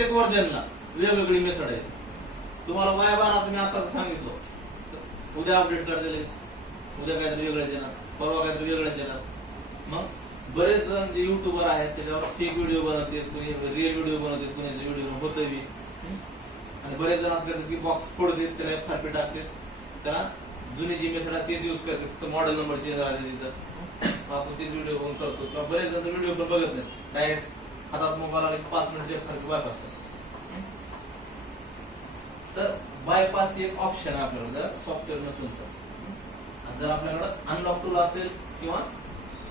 प्रत्येक वर्जनला वेगवेगळी मेथड आहे. तुम्हाला Y12 मी आता सांगितलं, उद्या अपडेट करते, उद्या काहीतरी वेगळंच येणार, परवा काहीतरी वेगळंच येणार. मग बरेच जण जे युट्यूबर आहेत त्याच्यावर फेक व्हिडिओ बनवतात, कुणी रिअल व्हिडिओ बनवतात, कुणी व्हिडिओ होतोय बी. आणि बरेच जण असं करतात की बॉक्स फोडतात, त्याला FRP टाकतात, त्याला जुनी जी मेथड आहे तेच यूज करतात, मॉडेल नंबर चेंज राहते तिथं, आपण तेच व्हिडिओ पण करतो. किंवा बरेच जण व्हिडिओ पण बघत नाही, डायरेक्ट हातात मोबाईल आला 5 मिनिट FRP बायपास करतात. तर बायपास एक ऑप्शन आहे आपल्याकडे जर सॉफ्टवेअर नसेल तर. जर आपल्याकडे अनलॉक टूल असेल किंवा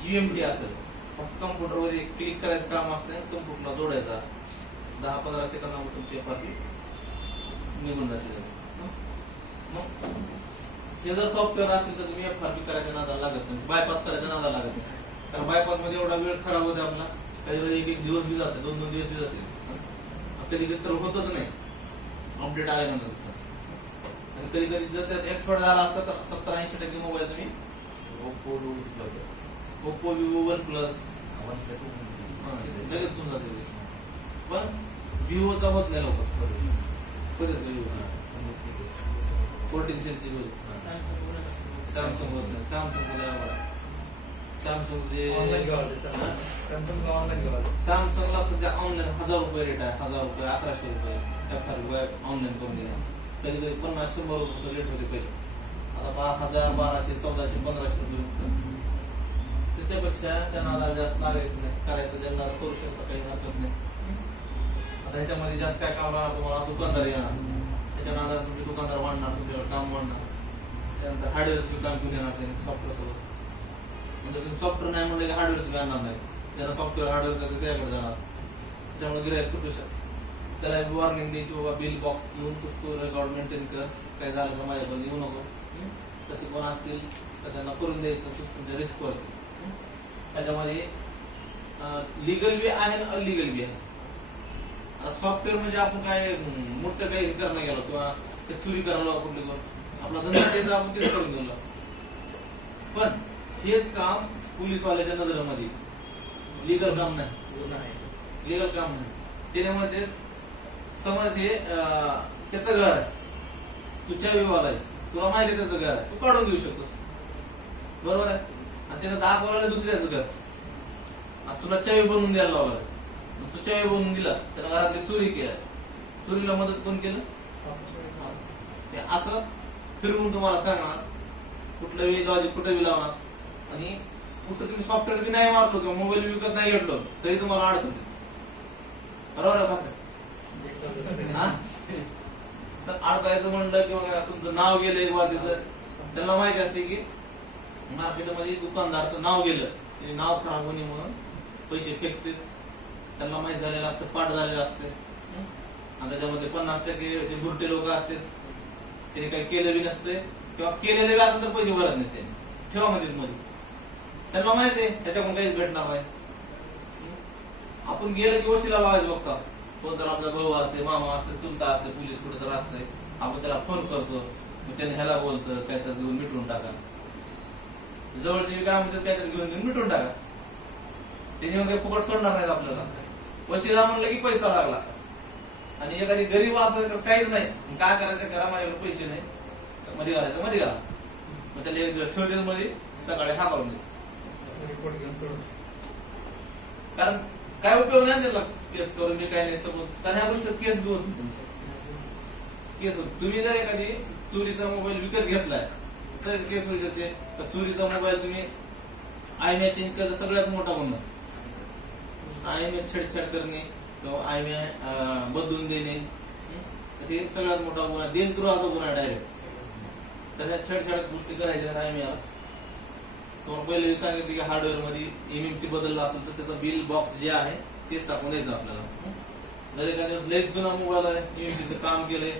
UMT असेल, फक्त कम्प्युटरवर क्लिक करायचं काम असतं, कम्प्युटरला जोडायचं असतं, 10-15 सेकंदामध्ये तुमची FRP निघून जाते. मग हे जर सॉफ्टवेअर असतील तर तुम्ही FRP करायच्या नादाला लागत नाही, बायपास करायच्या नादाला लागत नाही. कारण बायपास मध्ये एवढा वेळ खराब होते आपला, कधी एक दिवस बी जाते, 2-2 दिवस बी जाते, कधी कधी तर होतच नाही अपडेट आल्यानंतर. आणि कधी कधी जर त्यात एक्सपर्ट झाला असता तर 70-80% मोबाईल तुम्ही ओप्पो विवो OnePlus लगेच होऊन जाते. पण विवोचा होत नाही लवकर, 14 सीरीजची होईल. सॅमसंग होत नाही, सॅमसंगला सध्या ऑनलाईन 1000 रुपये रेट आहे, 1000 रुपये 1100 रुपये FRP ऑनलाईन करून दिला. कधी कधी 50-100 रुपये रेट होते पहिले, आता 1000, 1200, 1400, 1500 रुपये. त्याच्यापेक्षा त्या नादाला जास्त लागायचं नाही, करायचं ज्यांना करू शकता, काही हरकत नाही. आता ह्याच्यामध्ये जास्त काय काम राहणार तुम्हाला, दुकानदार येणार, त्याच्या नादाला तुमचे दुकानदार वाढणार, तुमच्यावर काम वाढणार, त्यानंतर हार्डवेअरचं काम घेऊन येणार त्यांनी सॉफ्टवेअर सोबत. म्हणजे तुम्ही सॉफ्टवेअर नाही म्हणलं की हार्डवेअरचं आणणार नाही, त्यांना सॉफ्टवेअर हार्डवेअर त्याच्याकडे जाणार. त्याच्यामुळे गिरायक कुठू शकतो, त्याला वॉर्निंग द्यायची, बाबा बिल बॉक्स घेऊन तू रेकॉर्ड मेंटेन कर, काय झालं तर माझ्याकडे येऊ नको. तसे कोण असतील तर त्यांना करून द्यायचं, तुमच्या रिस्कवर. त्याच्यामध्ये लिगल बी आहे आणि अलिगल बी आहे. सॉफ्टवेअर म्हणजे आपण काय मोठं काही करणं गेलो किंवा ते चोरी करायला कुठली गोष्ट, आपला धंदा त्याचा आपण तेच करून गेलो. पण हेच काम पोलीसवाल्याच्या नजरेमध्ये लिगल काम नाही, लिगल काम नाही. त्याच्यामध्ये समज हे त्याचं घर आहे, तू चावी वाला आहेस, तुला माहिती आहे त्याचं घर आहे, तू काढून देऊ शकतोस, बरोबर आहे. आणि त्यानं दाखवलं दुसऱ्याचं घर, तुला चावी बनवून द्यायला लावलं, तू चावी बनवून दिला, त्यानं घरातली चोरी केली, चोरीला मदत कोण केलं? असं फिरवून तुम्हाला सांगणार, कुठलं लॉजिक कुठं बी लावणार. आणि कुठं तुम्ही सॉफ्टवेअर बी नाही मारलो किंवा मोबाईल विकत नाही घेतलो तरी तुम्हाला अडकवते, बरोबर आहे. तर अडकायचं म्हणलं किंवा तुमचं नाव गेलं एक बार तिथं, त्यांना माहिती असते की मार्केटमध्ये दुकानदारचं नाव गेलं, ते नाव खराब होणे म्हणून पैसे फेकते. त्यांना माहिती झालेलं असतं, पाठ झालेलं असते. आणि त्याच्यामध्ये 50% जे बुरटे लोक असतात, त्यांनी काही केलं बी नसते किंवा केलेले बी असेल तर पैसे भरत नाहीत, त्यांनी ठेवा मध्ये. त्यांना माहिती आहे त्याच्याकडून काहीच भेटणार नाही. आपण गेलं की वशिला लावायचं बघता, कोणतर आपला भाऊ असते, मामा असते, चुलता असते, पोलीस कुठे तर असते, आपण त्याला फोन करतो, त्याने ह्याला बोलतं काहीतरी घेऊन मिटवून टाका, जवळचे काय म्हणतात काहीतरी घेऊन मिटवून टाका. त्यांनी काही फुकट सोडणार नाहीत आपल्याला. वशिला म्हणलं की पैसा लागला, आणि एखादी गरीब असं काहीच नाही, काय करायचं करा, माझ्याकडे पैसे नाही, मध्ये घालायचं मध्ये घाला, मग त्याला एक दिवस ठेवते मध्ये, सकाळी हातावून दे. कारण काय उपयोग नाही त्याला केस करून मी काय नाही समज, कारण ह्या गोष्ट केस बी होत केस होत. तुम्ही जर एखादी चोरीचा मोबाईल विकत घेतलाय तर केस होऊ शकते. चोरीचा मोबाईल तुम्ही आयम्या चेंज केला, सगळ्यात मोठा गुन्हा. आयम्या छेडछाड करणे किंवा आयम्या बदलून देणे, हे सगळ्यात मोठा गुन्हा, देशद्रोहाचा गुन्हा डायरेक्ट. तर छेडछाड गोष्टी करायच्या आयम्याला. तुम्हाला पहिले सांगितलं की हार्डवेअर मध्ये MMC बदलला असेल तर त्याचा बिल बॉक्स जे आहे तेच टाकून द्यायचं आपल्याला. जर एखाद्या लेट जुना मोबाईल आहे, MMCचं काम केलंय,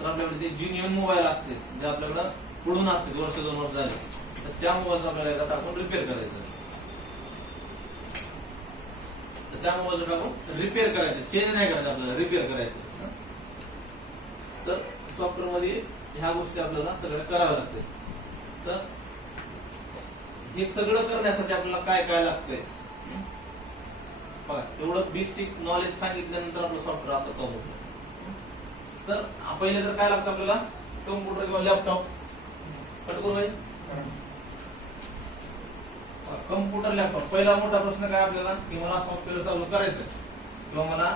तर आपल्याकडे ते ज्युनियन मोबाईल असते जे आपल्याकडे पुढून असते, 1-2 वर्ष झाले, तर त्या मोबाईलचा आपल्याला टाकून रिपेअर करायचं. तर त्या मोबाईलचं टाकून रिपेअर करायचं, चेंज नाही करायचं, आपल्याला रिपेअर करायचं. तर सॉफ्टवेअर मध्ये ह्या गोष्टी आपल्याला सगळ्या कराव्या लागते. तर हे सगळं करण्यासाठी आपल्याला काय काय लागतंय, बघा एवढं बेसिक नॉलेज सांगितल्यानंतर आपलं सॉफ्टवेअर आता चालू होतं. तर पहिले तर काय लागतं आपल्याला कम्प्युटर किंवा लॅपटॉप. कट करू भाई. कम्प्युटर लॅपटॉप पहिला मोठा प्रश्न काय आपल्याला की मला सॉफ्टवेअर चालू करायचं किंवा मला